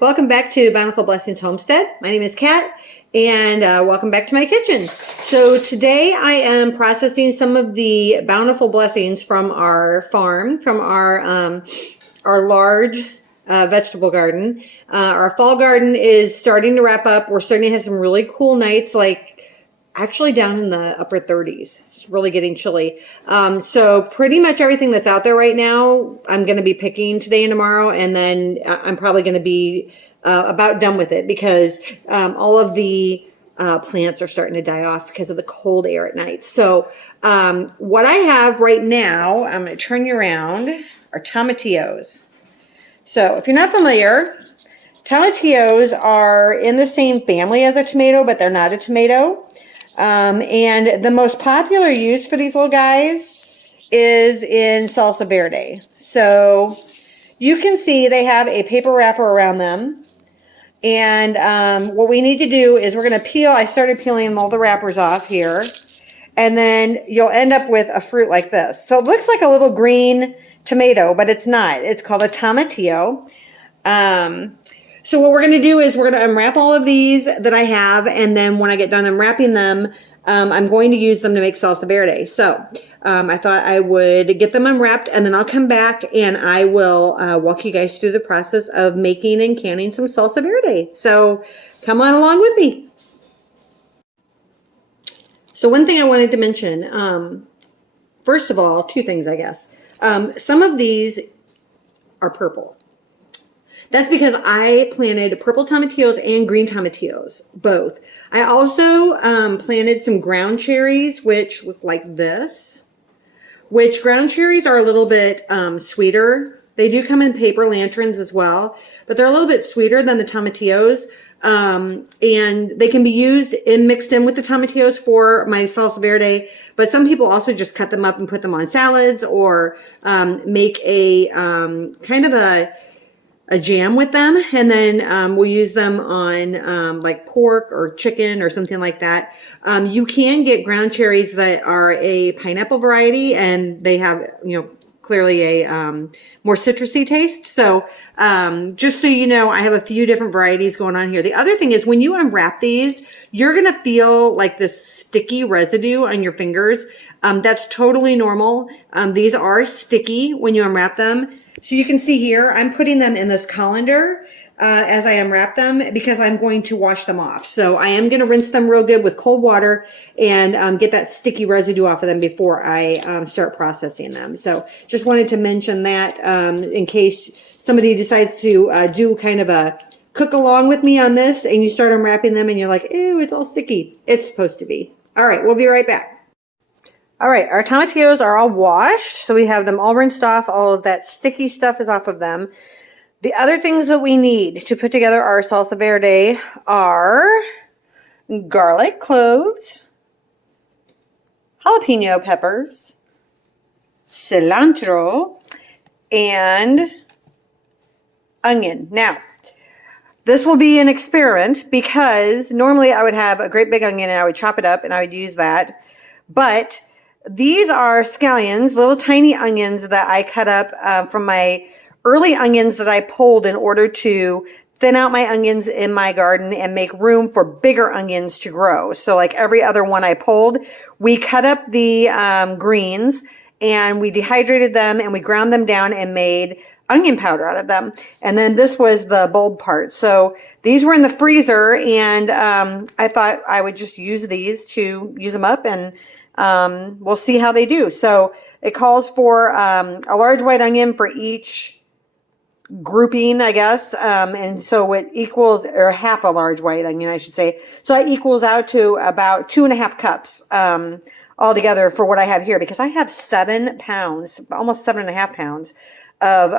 Welcome back to Bountiful Blessings Homestead. My name is Kat, and welcome back to my kitchen. So today I am processing some of the bountiful blessings from our farm, from our large vegetable garden. Our fall garden is starting to wrap up. We're starting to have some really cool nights, like actually down in the upper 30s. It's really getting chilly. So pretty much everything that's out there right now, I'm going to be picking today and tomorrow, and then I'm probably going to be about done with it because all of the plants are starting to die off because of the cold air at night. So what I have right now, I'm going to turn you around, are tomatillos. So if you're not familiar, tomatillos are in the same family as a tomato, but they're not a tomato. And the most popular use for these little guys is in Salsa Verde. So you can see they have a paper wrapper around them. And what we need to do is we're going to peel. I started peeling all the wrappers off here. And then you'll end up with a fruit like this. So it looks like a little green tomato, but it's not. It's called a tomatillo. So what we're going to do is we're going to unwrap all of these that I have, and then when I get done unwrapping them, I'm going to use them to make salsa verde. So I thought I would get them unwrapped, and then I'll come back and I will walk you guys through the process of making and canning some salsa verde. So come on along with me. So one thing I wanted to mention, first of all, two things, I guess. Some of these are purple. That's because I planted purple tomatillos and green tomatillos, both. I also planted some ground cherries, which look like this, which ground cherries are a little bit sweeter. They do come in paper lanterns as well, but they're a little bit sweeter than the tomatillos. And they can be used mixed in with the tomatillos for my salsa verde, but some people also just cut them up and put them on salads or make a kind of a jam with them, and then we'll use them on like pork or chicken or something like that. You can get ground cherries that are a pineapple variety, and they have, clearly a more citrusy taste. So just so you know, I have a few different varieties going on here. The other thing is when you unwrap these, you're going to feel like this sticky residue on your fingers. That's totally normal. These are sticky when you unwrap them. So you can see here, I'm putting them in this colander as I unwrap them because I'm going to wash them off. So I am going to rinse them real good with cold water and get that sticky residue off of them before I start processing them. So just wanted to mention that in case somebody decides to do kind of a cook along with me on this and you start unwrapping them and you're like, ew, it's all sticky. It's supposed to be. All right, we'll be right back. All right, our tomatillos are all washed, so we have them all rinsed off. All of that sticky stuff is off of them. The other things that we need to put together our salsa verde are garlic cloves, jalapeno peppers, cilantro, and onion. Now, this will be an experiment because normally I would have a great big onion and I would chop it up and I would use that, but these are scallions, little tiny onions that I cut up from my early onions that I pulled in order to thin out my onions in my garden and make room for bigger onions to grow. So like every other one I pulled, we cut up the greens and we dehydrated them and we ground them down and made onion powder out of them. And then this was the bulb part. So these were in the freezer and I thought I would just use these to use them up and we'll see how they do. So it calls for a large white onion for each grouping, I guess. And so it equals, or half a large white onion, I should say. So that equals out to about 2.5 cups altogether for what I have here, because I have 7 pounds, almost 7.5 pounds of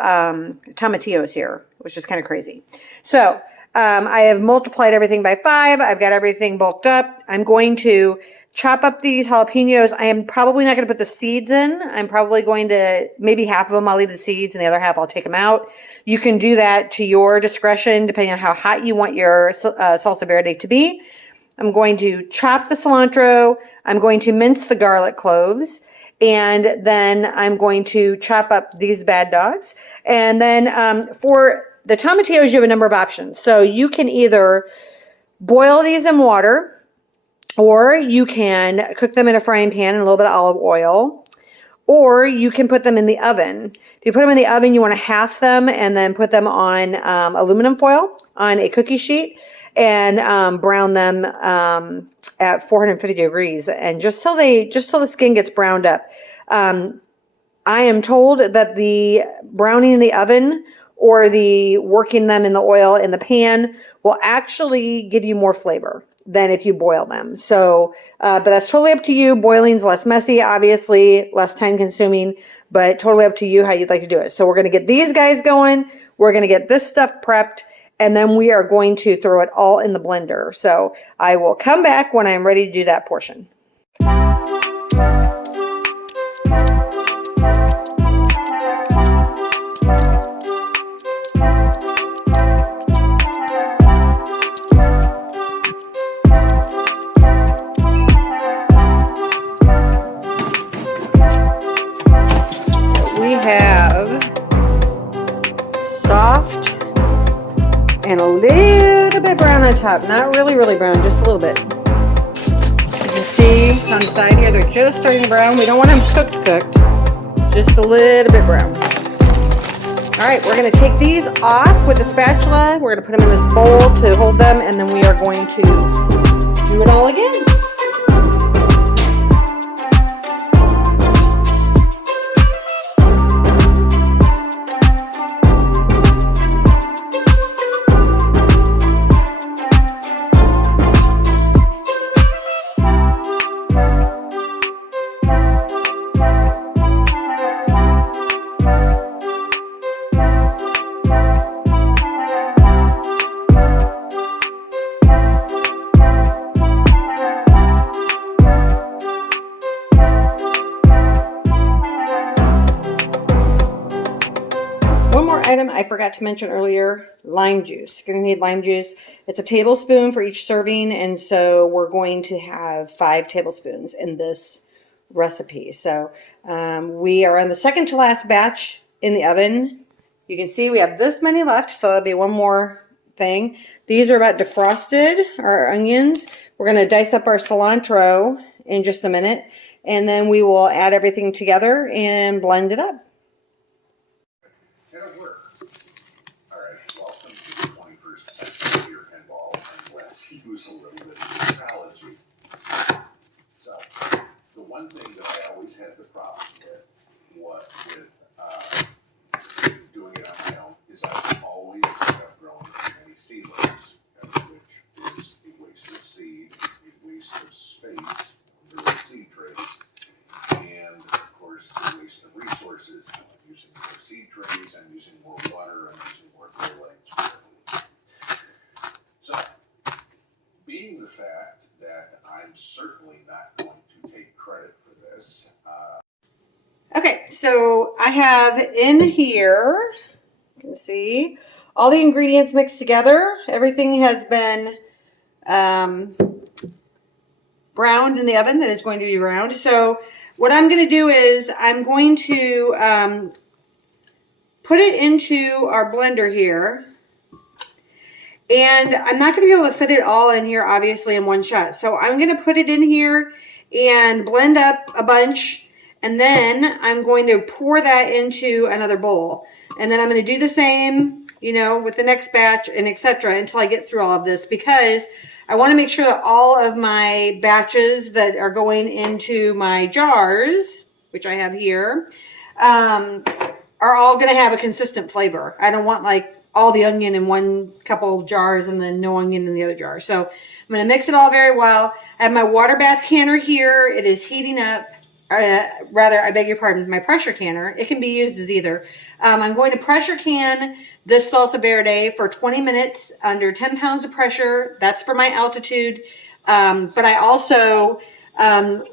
tomatillos here, which is kind of crazy. So I have multiplied everything by 5. I've got everything bulked up. I'm going to chop up these jalapenos. I am probably not going to put the seeds in. I'm probably going to, maybe half of them I'll leave the seeds and the other half I'll take them out. You can do that to your discretion depending on how hot you want your salsa verde to be. I'm going to chop the cilantro. I'm going to mince the garlic cloves. And then I'm going to chop up these bad dogs. And then for the tomatillos, you have a number of options. So you can either boil these in water, or you can cook them in a frying pan in a little bit of olive oil, or you can put them in the oven. If you put them in the oven, you want to half them and then put them on aluminum foil on a cookie sheet and brown them at 450 degrees, and just till the skin gets browned up. I am told that the browning in the oven or the working them in the oil in the pan will actually give you more flavor than if you boil them. So, but that's totally up to you. Boiling's less messy, obviously, less time consuming, but totally up to you how you'd like to do it. So we're going to get these guys going. We're going to get this stuff prepped, and then we are going to throw it all in the blender. So I will come back when I'm ready to do that portion. We have soft and a little bit brown on top. Not really, really brown, just a little bit. You can see on the side here, they're just starting to brown. We don't want them cooked, just a little bit brown. All right, we're gonna take these off with a spatula. We're gonna put them in this bowl to hold them, and then we are going to do it all again. Item I forgot to mention earlier, lime juice. You're going to need lime juice. It's a tablespoon for each serving, and so we're going to have 5 tablespoons in this recipe. So we are on the second to last batch in the oven. You can see we have this many left, so that'll be one more thing. These are about defrosted, our onions. We're going to dice up our cilantro in just a minute, and then we will add everything together and blend it up. Use a little bit of technology. So, the one thing that I always had the problem with doing it on my own is I've always grown many seedlings, which is a waste of seed, a waste of space under seed trays, and of course a waste of resources. I'm using more seed trays, I'm using more water, I'm using more fertilizers. So, being the fact that I'm certainly not going to take credit for this. Okay, so I have in here, you can see, all the ingredients mixed together. Everything has been browned in the oven that is going to be browned. So what I'm going to do is I'm going to put it into our blender here. And I'm not going to be able to fit it all in here, obviously, in one shot. So I'm going to put it in here and blend up a bunch. And then I'm going to pour that into another bowl. And then I'm going to do the same, you know, with the next batch and etc. until I get through all of this. Because I want to make sure that all of my batches that are going into my jars, which I have here, are all going to have a consistent flavor. I don't want like all the onion in one couple jars and then no onion in the other jar. So I'm going to mix it all very well. I have my water bath canner here. It is heating up. Rather, I beg your pardon, my pressure canner. It can be used as either. I'm going to pressure can this Salsa Verde for 20 minutes under 10 pounds of pressure. That's for my altitude. But I also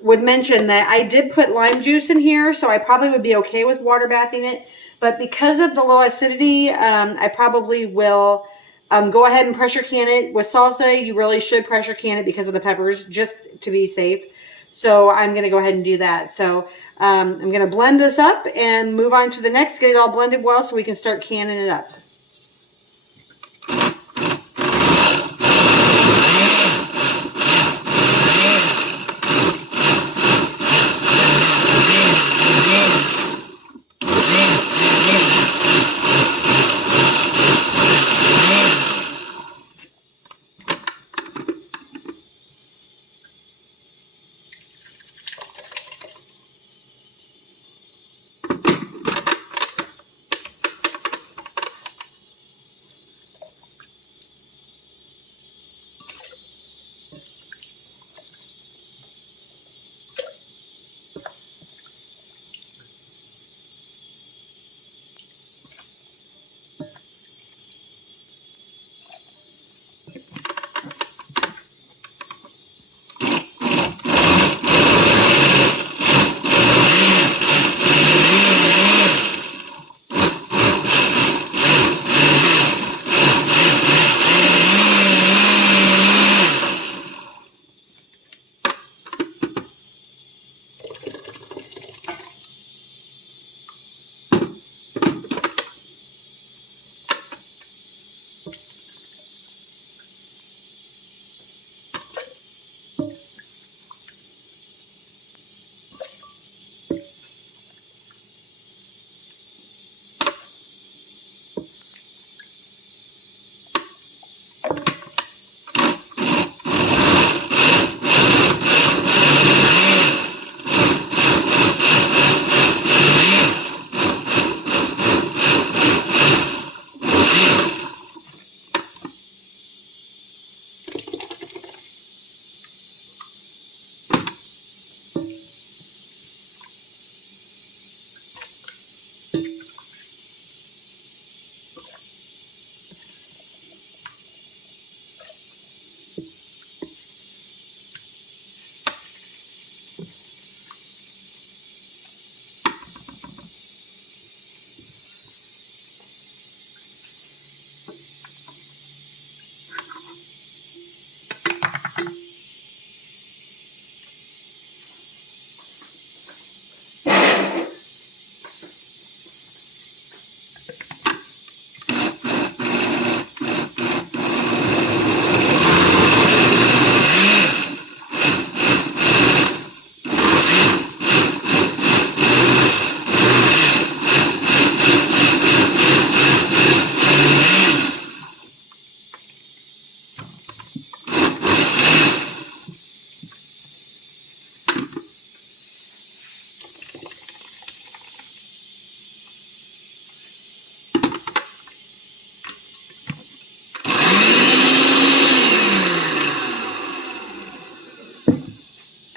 would mention that I did put lime juice in here, so I probably would be okay with water bathing it. But because of the low acidity, I probably will go ahead and pressure can it. With salsa, you really should pressure can it because of the peppers, just to be safe. So I'm going to go ahead and do that. So I'm going to blend this up and move on to the next, get it all blended well so we can start canning it up.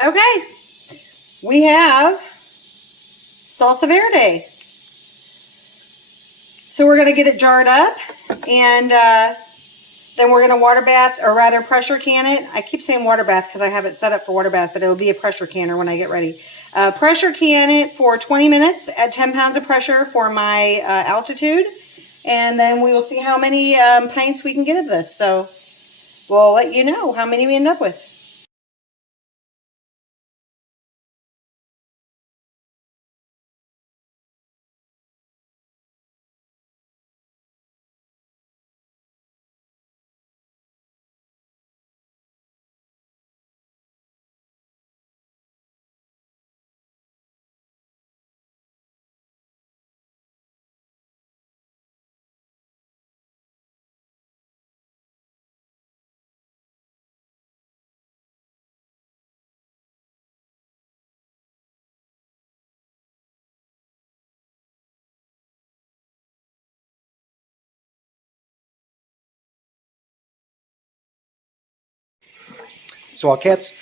Okay, we have Salsa Verde. So we're going to get it jarred up, and then we're going to water bath, or rather pressure can it. I keep saying water bath because I have it set up for water bath, but it'll be a pressure canner when I get ready. Pressure can it for 20 minutes at 10 pounds of pressure for my altitude, and then we will see how many pints we can get of this. So we'll let you know how many we end up with. So while Kat's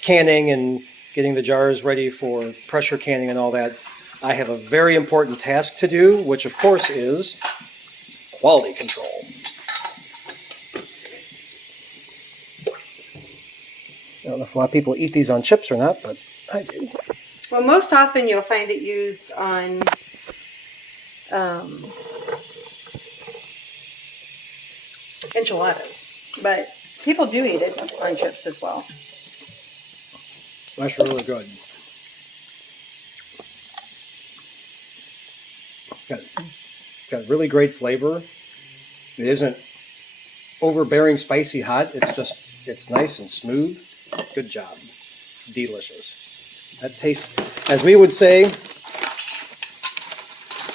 canning and getting the jars ready for pressure canning and all that, I have a very important task to do, which of course is quality control. I don't know if a lot of people eat these on chips or not, but I do. Well, most often you'll find it used on enchiladas, but people do eat it on chips as well. That's really good. It's got really great flavor. It isn't overbearing, spicy, hot. It's nice and smooth. Good job. Delicious. That tastes, as we would say,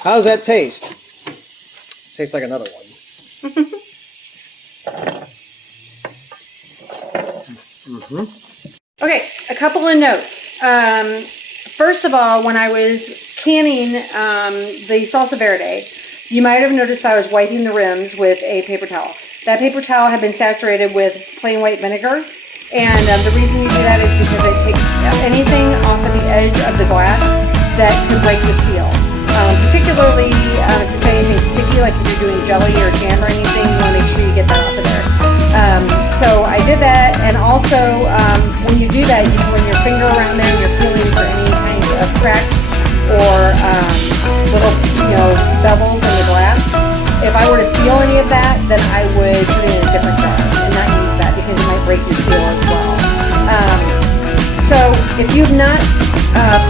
how does that taste? Tastes like another one. Okay, a couple of notes. First of all, when I was canning the Salsa Verde, you might have noticed I was wiping the rims with a paper towel. That paper towel had been saturated with plain white vinegar, and the reason you do that is because it takes anything off of the edge of the glass that could break the seal. Particularly if it's anything sticky, like if you're doing jelly or jam or anything, you want to make sure you get that off of there. So I did that, and also when you do that, you can run your finger around there and you're feeling for any kind of cracks or little, bevels in the glass. If I were to feel any of that, then I would put it in a different jar and not use that because it might break your seal as well. So if you've not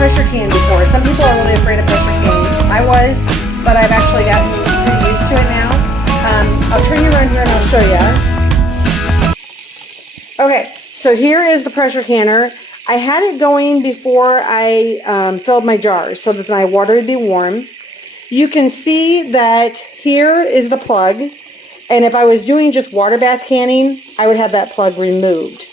pressure canned before, some people are really afraid of pressure canning. I was, but I've actually gotten pretty used to it now. I'll turn you around here and I'll show you. Okay, so here is the pressure canner. I had it going before I filled my jars so that my water would be warm. You can see that here is the plug, and if I was doing just water bath canning, I would have that plug removed.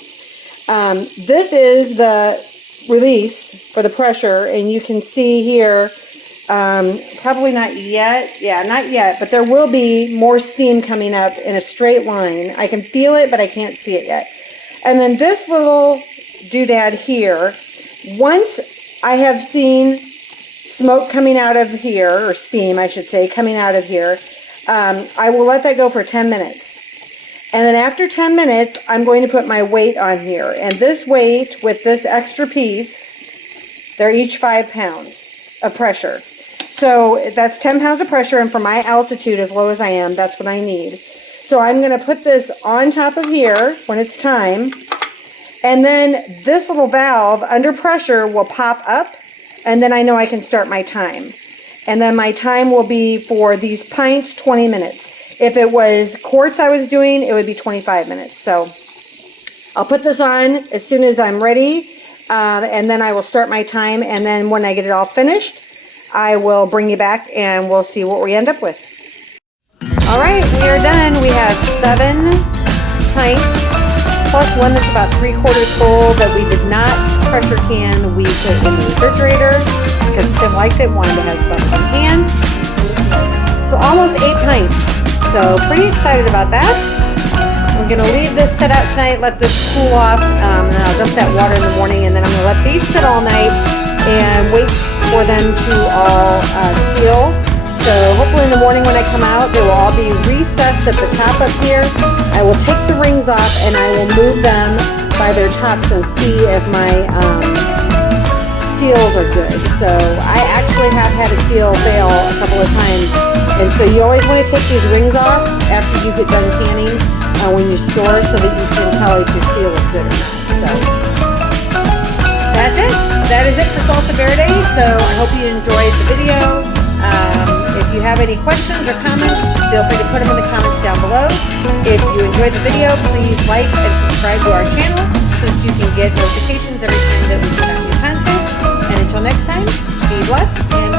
This is the release for the pressure, and you can see here, probably not yet. Yeah, not yet, but there will be more steam coming up in a straight line. I can feel it, but I can't see it yet. And then this little doodad here, once I have seen smoke coming out of here, or steam, I should say, coming out of here, I will let that go for 10 minutes. And then after 10 minutes, I'm going to put my weight on here. And this weight with this extra piece, they're each 5 pounds of pressure. So that's 10 pounds of pressure, and for my altitude, as low as I am, that's what I need. So I'm going to put this on top of here when it's time. And then this little valve under pressure will pop up, and then I know I can start my time. And then my time will be for these pints, 20 minutes. If it was quarts I was doing, it would be 25 minutes. So I'll put this on as soon as I'm ready, and then I will start my time. And then when I get it all finished, I will bring you back and we'll see what we end up with. All right, we are done. We have 7 pints, plus one that's about 3/4 full that we did not pressure can. We put in the refrigerator because Tim liked it, wanted to have some in hand. So almost 8 pints. So pretty excited about that. We'll gonna leave this set out tonight, let this cool off, and then I'll dump that water in the morning, and then I'm gonna let these sit all night and wait for them to all seal. So hopefully in the morning when I come out, they will all be recessed at the top up here. I will take the rings off and I will move them by their tops and see if my seals are good. So I actually have had a seal fail a couple of times, and so you always want to take these rings off after you get done canning when you store, so that you can tell if your seal is good or not. So that's it. That is it for Salsa Verde. So I hope you enjoyed the video. If you have any questions or comments, feel free to put them in the comments down below. If you enjoyed the video, please like and subscribe to our channel so that you can get notifications every time that we put out new content. And until next time, be blessed and